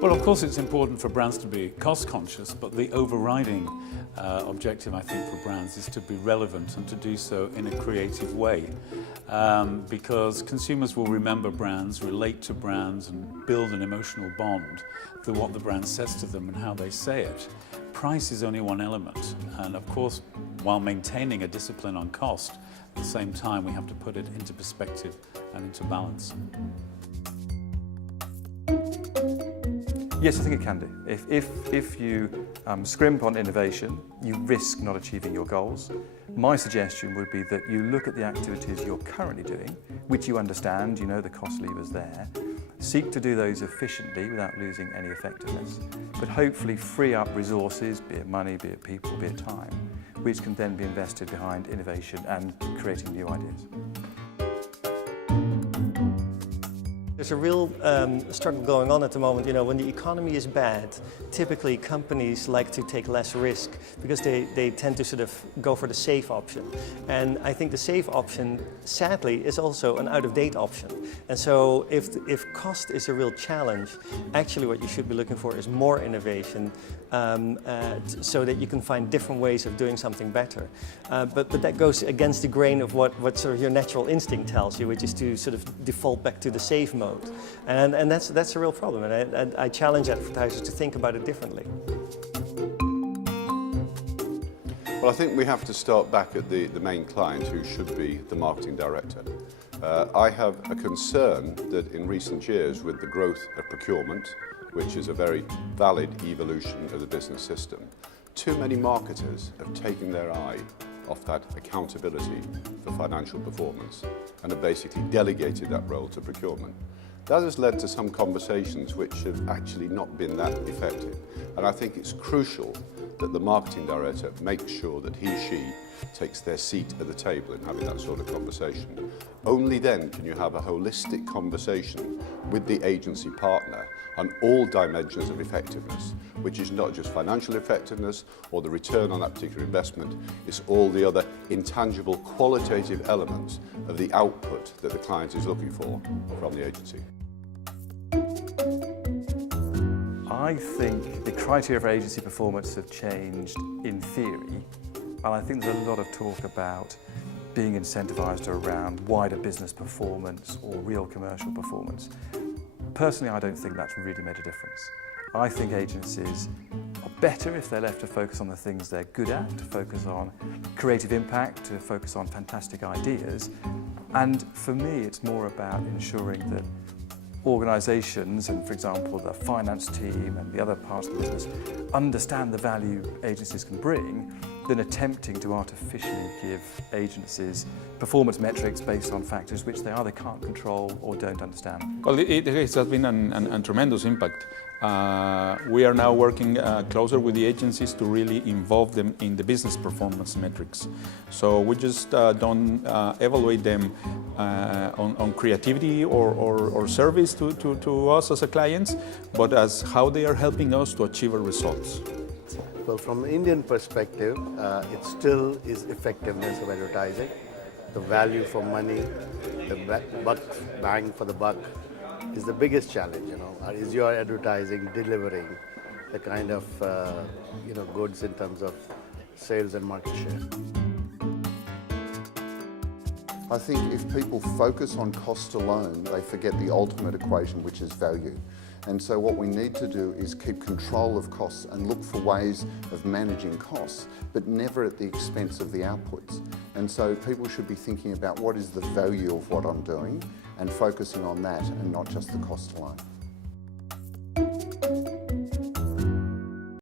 Well, of course it's important for brands to be cost conscious, but the overriding objective, I think, for brands is to be relevant and to do so in a creative way. Because consumers will remember brands, relate to brands and build an emotional bond to what the brand says to them and how they say it. Price is only one element, and of course, while maintaining a discipline on cost, at the same time we have to put it into perspective and into balance. Yes, I think it can do. If you scrimp on innovation, you risk not achieving your goals. My suggestion would be that you look at the activities you're currently doing, which you understand, you know the cost levers there, seek to do those efficiently without losing any effectiveness, but hopefully free up resources, be it money, be it people, be it time, which can then be invested behind innovation and creating new ideas. There's a real struggle going on at the moment. You know, when the economy is bad, typically companies like to take less risk because they tend to sort of go for the safe option. And I think the safe option, sadly, is also an out-of-date option. And so if cost is a real challenge, actually what you should be looking for is more innovation so that you can find different ways of doing something better. But that goes against the grain of what sort of your natural instinct tells you, which is to sort of default back to the safe mode. And that's a real problem, and I challenge advertisers to think about it differently. Well, I think we have to start back at the main client, who should be the marketing director. I have a concern that in recent years, with the growth of procurement, which is a very valid evolution of the business system, too many marketers have taken their eye off that accountability for financial performance and have basically delegated that role to procurement. That has led to some conversations which have actually not been that effective. And I think it's crucial that the marketing director makes sure that she takes their seat at the table in having that sort of conversation. Only then can you have a holistic conversation with the agency partner on all dimensions of effectiveness, which is not just financial effectiveness or the return on that particular investment, it's all the other intangible qualitative elements of the output that the client is looking for from the agency. I think the criteria for agency performance have changed in theory, and I think there's a lot of talk about being incentivised around wider business performance or real commercial performance. Personally, I don't think that's really made a difference. I think agencies are better if they're left to focus on the things they're good at, to focus on creative impact, to focus on fantastic ideas. And for me, it's more about ensuring that organisations and, for example, the finance team and the other parts of the business understand the value agencies can bring than attempting to artificially give agencies performance metrics based on factors which they either can't control or don't understand. Well, it has been a tremendous impact. We are now working closer with the agencies to really involve them in the business performance metrics. So we just don't evaluate them on creativity or service to us as a clients, but as how they are helping us to achieve our results. Well, from an Indian perspective, it still is effectiveness of advertising. The value for money, the bang for the buck is the biggest challenge, you know. Is your advertising delivering the kind of goods in terms of sales and market share? I think if people focus on cost alone, they forget the ultimate equation, which is value. And so what we need to do is keep control of costs and look for ways of managing costs, but never at the expense of the outputs. And so people should be thinking about what is the value of what I'm doing and focusing on that and not just the cost alone.